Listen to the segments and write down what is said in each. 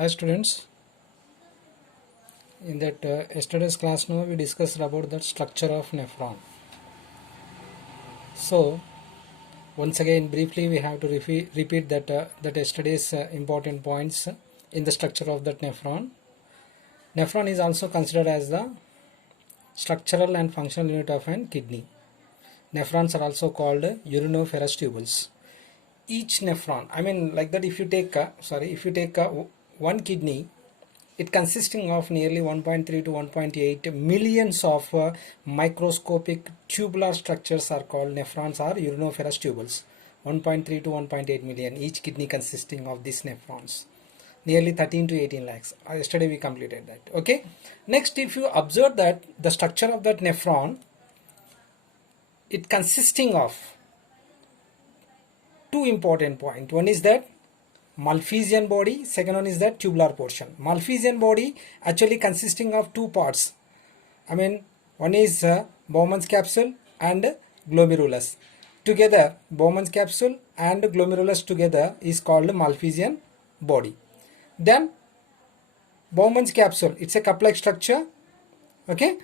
Hi students, in that yesterday's class now we discussed about the structure of nephron. So once again briefly we have to repeat that yesterday's important points in the structure of that nephron. Nephron is also considered as the structural and functional unit of an kidney. Nephrons are also called urinoferous tubules. Each nephron, I mean like that, if you take one kidney, it consisting of nearly 1.3 to 1.8 millions of microscopic tubular structures are called nephrons or urinoferous tubules. 1.3 to 1.8 million, each kidney consisting of these nephrons. Nearly 13 to 18 lakhs. Yesterday we completed that. Okay. Next, if you observe that the structure of that nephron, it consisting of two important points. One is that Malphizian body, second one is that tubular portion. Malphizian body actually consisting of two parts. I mean, one is Bowman's capsule and glomerulus. Together, Bowman's capsule and glomerulus together is called Malphizian body. Then Bowman's capsule, it's a cup-like structure. Okay,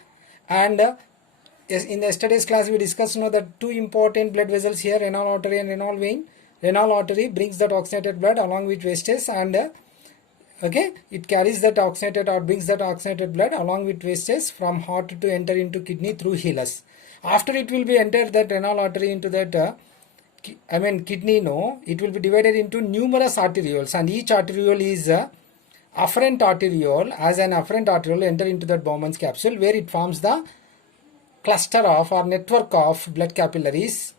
and in yesterday's class we discussed that two important blood vessels here, renal artery and renal vein. Renal artery brings that oxygenated blood along with wastes, and it carries that oxygenated or brings that oxygenated blood along with wastes from heart to enter into kidney through hilus. After it will be entered that renal artery into that kidney, it will be divided into numerous arterioles, and each arteriole is afferent arteriole. As an afferent arteriole enter into that Bowman's capsule, where it forms the cluster of or network of blood capillaries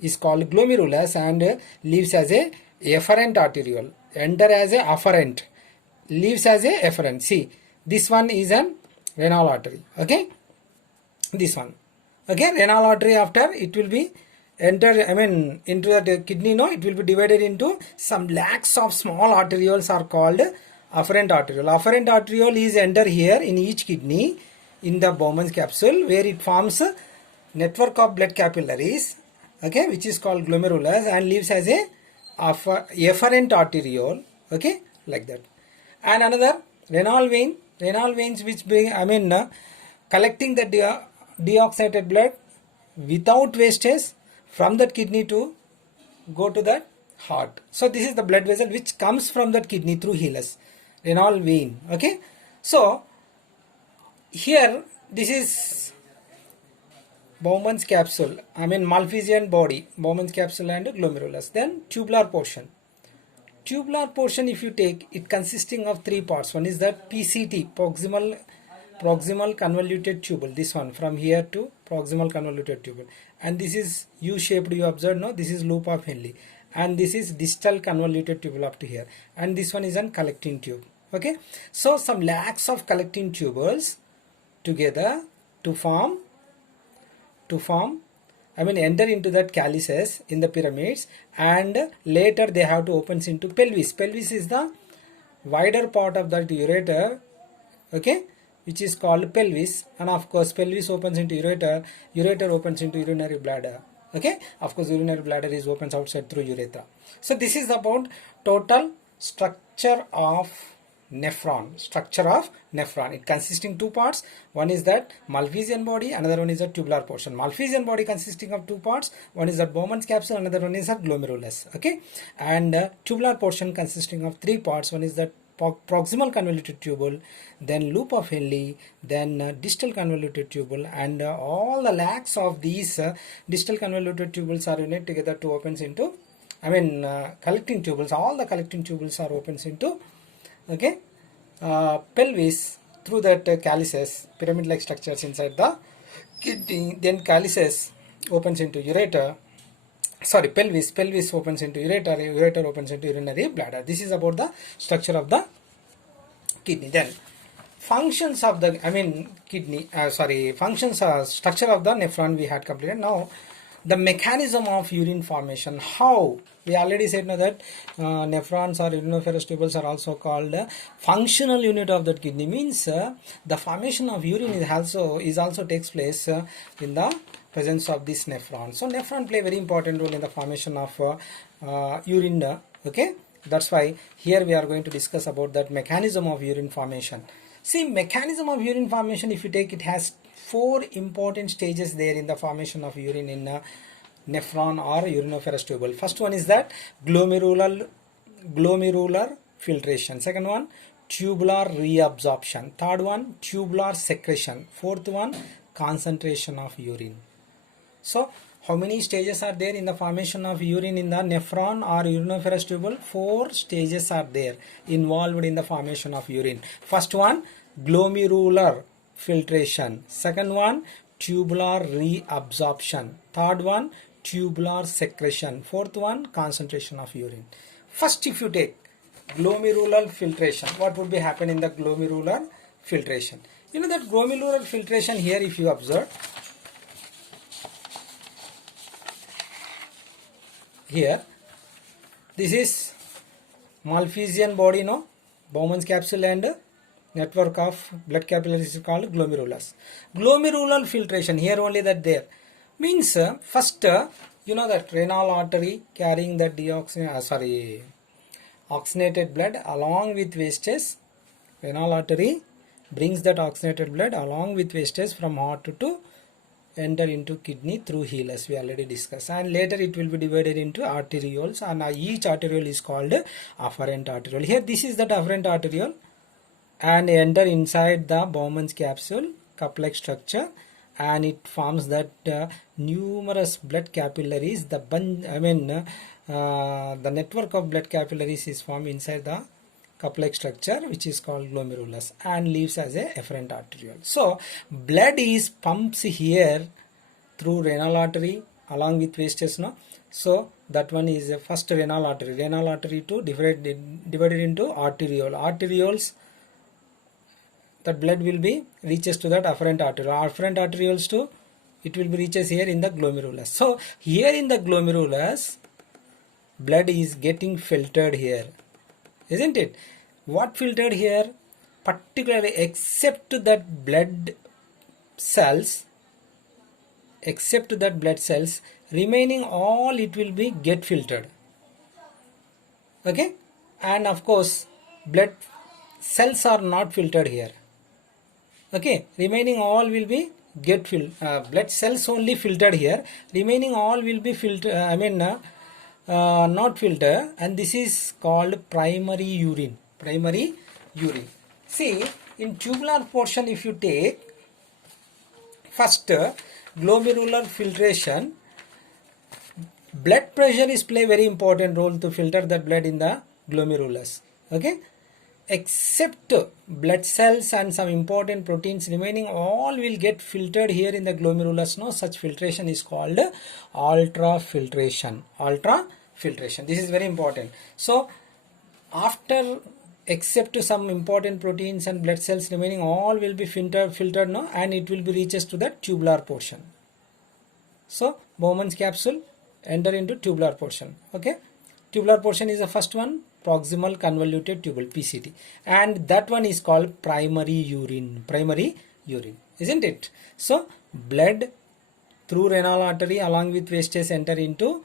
is called glomerulus, and leaves as a efferent arteriole. Enter as a afferent, leaves as a efferent. See, this one is an renal artery. Okay, this one. Okay, renal artery, after it will be enter into the kidney, it will be divided into some lakhs of small arterioles are called afferent arteriole. Afferent arteriole is enter here in each kidney in the Bowman's capsule, where it forms a network of blood capillaries, okay, which is called glomerulus, and leaves as a efferent arteriole. Okay, like that. And another renal vein, renal veins which bring collecting the deoxygenated blood without wastage from that kidney to go to the heart. So this is the blood vessel which comes from that kidney through hilus, renal vein. Okay, so here this is Bowman's capsule, Malphizian body, Bowman's capsule and glomerulus. Then tubular portion. Tubular portion, if you take, it consisting of three parts. One is that PCT, proximal convoluted tubule. This one from here to proximal convoluted tubule. And this is U-shaped, you observe, no? This is loop of Henle. And this is distal convoluted tubule up to here. And this one is an collecting tube. Okay. So some lakhs of collecting tubules together to form enter into that calyces in the pyramids, and later they have to open into pelvis. Pelvis is the wider part of that ureter, okay, which is called pelvis, and of course pelvis opens into ureter, ureter opens into urinary bladder. Okay, of course urinary bladder is opens outside through urethra. So this is about total structure of nephron. Structure of nephron, it consisting two parts. One is that Malphizian body, another one is a tubular portion. Malphizian body consisting of two parts. One is that Bowman's capsule, another one is a glomerulus. Okay, and tubular portion consisting of three parts. One is that proximal convoluted tubule, then loop of Henle, then distal convoluted tubule, and all the lakhs of these distal convoluted tubules are united together to opens into collecting tubules. All the collecting tubules are opens into pelvis through that calyces, pyramid-like structures inside the kidney. Then calyces opens into ureter. Sorry, pelvis opens into ureter. Ureter opens into urinary bladder. This is about the structure of the kidney. Then functions of the structure of the nephron we had completed. Now the mechanism of urine formation. How? We already said now that nephrons or urinoferous tubules are also called functional unit of that kidney. Means the formation of urine is also takes place in the presence of this nephron. So nephron play very important role in the formation of urine. Okay, That's why here we are going to discuss about that mechanism of urine formation. See, mechanism of urine formation, if you take, it has 4 important stages there in the formation of urine in a nephron or urinoferous tubule. First one is that glomerular filtration. Second one, tubular reabsorption. Third one, tubular secretion. Fourth one, concentration of urine. So how many stages are there in the formation of urine in the nephron or urinoferous tubule? 4 stages are there involved in the formation of urine. First one, glomerular filtration. Second one, tubular reabsorption. Third one, tubular secretion. Fourth one, concentration of urine. First, if you take glomerular filtration, what would be happen in the glomerular filtration? You know that glomerular filtration here, if you observe, here, this is Malpighian body, no? Bowman's capsule and network of blood capillaries is called glomerulus. Glomerular filtration, here only that there. Means first, you know that renal artery carrying the oxygenated blood along with wastage. Renal artery brings that oxygenated blood along with wastage from heart to enter into kidney through healers, we already discussed, and later it will be divided into arterioles, and each arteriole is called afferent arteriole. Here this is that afferent arteriole and enter inside the Bowman's capsule cup-like structure, and it forms that numerous blood capillaries. The network of blood capillaries is formed inside the cup-like structure, which is called glomerulus, and leaves as a efferent arteriole. So blood is pumps here through renal artery along with wastage, no? So that one is a first renal artery. Renal artery to divided into arteriole. Arterioles, that blood will be reaches to that afferent arteriole. Afferent arterioles to it will be reaches here in the glomerulus. So here in the glomerulus, blood is getting filtered here, isn't it? What filtered here? Particularly except that blood cells, remaining all it will be get filtered. Okay, and of course blood cells are not filtered here. Okay, remaining all will be get blood cells only filtered here. Remaining all will be filtered. Not filter, and this is called primary urine. Primary urine. See, in tubular portion, if you take first glomerular filtration, blood pressure is play very important role to filter that blood in the glomerulus. Okay, except blood cells and some important proteins, remaining all will get filtered here in the glomerulus. No, such filtration is called ultrafiltration. Ultrafiltration. This is very important. So after except some important proteins and blood cells, remaining all will be filtered, no, and it will be reaches to the tubular portion. So Bowman's capsule enter into tubular portion. Okay, tubular portion is the first one, proximal convoluted tubule, PCT, and that one is called primary urine. Primary urine, isn't it? So blood through renal artery along with wastage enter into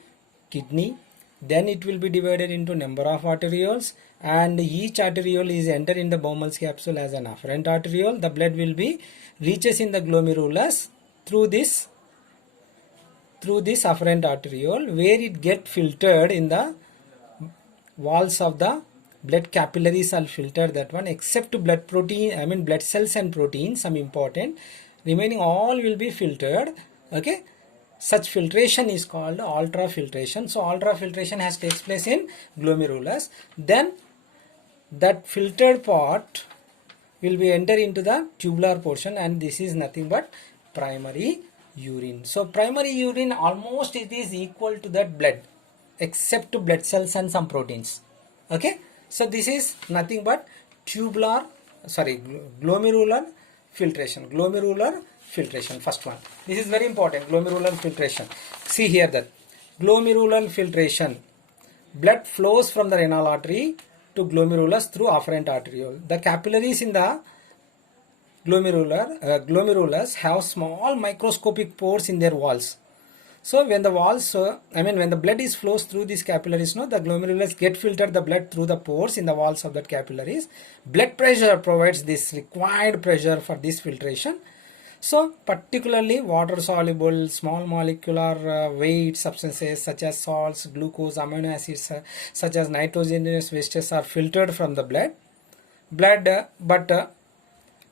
kidney, then it will be divided into number of arterioles, and each arteriole is entered in the Bowman's capsule as an afferent arteriole. The blood will be reaches in the glomerulus through this afferent arteriole, where it get filtered in the walls of the blood capillaries are filtered, that one, except blood cells and proteins, some important, remaining all will be filtered. Okay, such filtration is called ultrafiltration. So ultrafiltration has takes place in glomerulus. Then that filtered part will be enter into the tubular portion, and this is nothing but primary urine. So primary urine almost it is equal to that blood, except blood cells and some proteins. Okay, so this is nothing but glomerular filtration. Glomerular filtration, first one. This is very important, glomerular filtration. See here that glomerular filtration, blood flows from the renal artery to glomerulus through afferent arteriole. The capillaries in the glomerulus have small microscopic pores in their walls. So when the walls, when the blood is flows through these capillaries, no, the glomerulus get filtered the blood through the pores in the walls of that capillaries. Blood pressure provides this required pressure for this filtration. So particularly water soluble, small molecular weight substances such as salts, glucose, amino acids, such as nitrogenous wastes are filtered from the blood.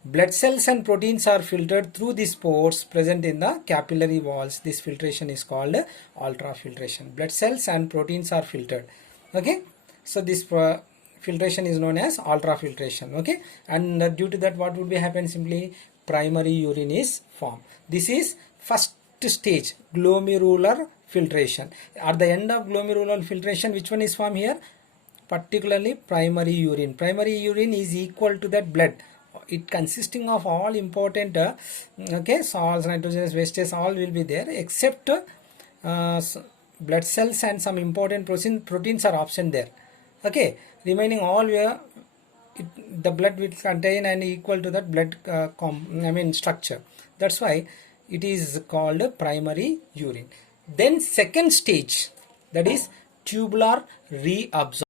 Blood cells and proteins are filtered through these pores present in the capillary walls. This filtration is called ultrafiltration. Blood cells and proteins are filtered. Okay, so this filtration is known as ultrafiltration. Okay, and due to that, what would be happen? Simply primary urine is formed. This is first stage, glomerular filtration. At the end of glomerular filtration, which one is formed here? Particularly primary urine. Primary urine is equal to that blood. It consisting of all important salts, nitrogenous wastes, all will be there except blood cells and some important proteins are absent there. Okay, remaining all where the blood will contain and equal to that blood structure. That's why it is called primary urine. Then second stage, that is tubular reabsorption.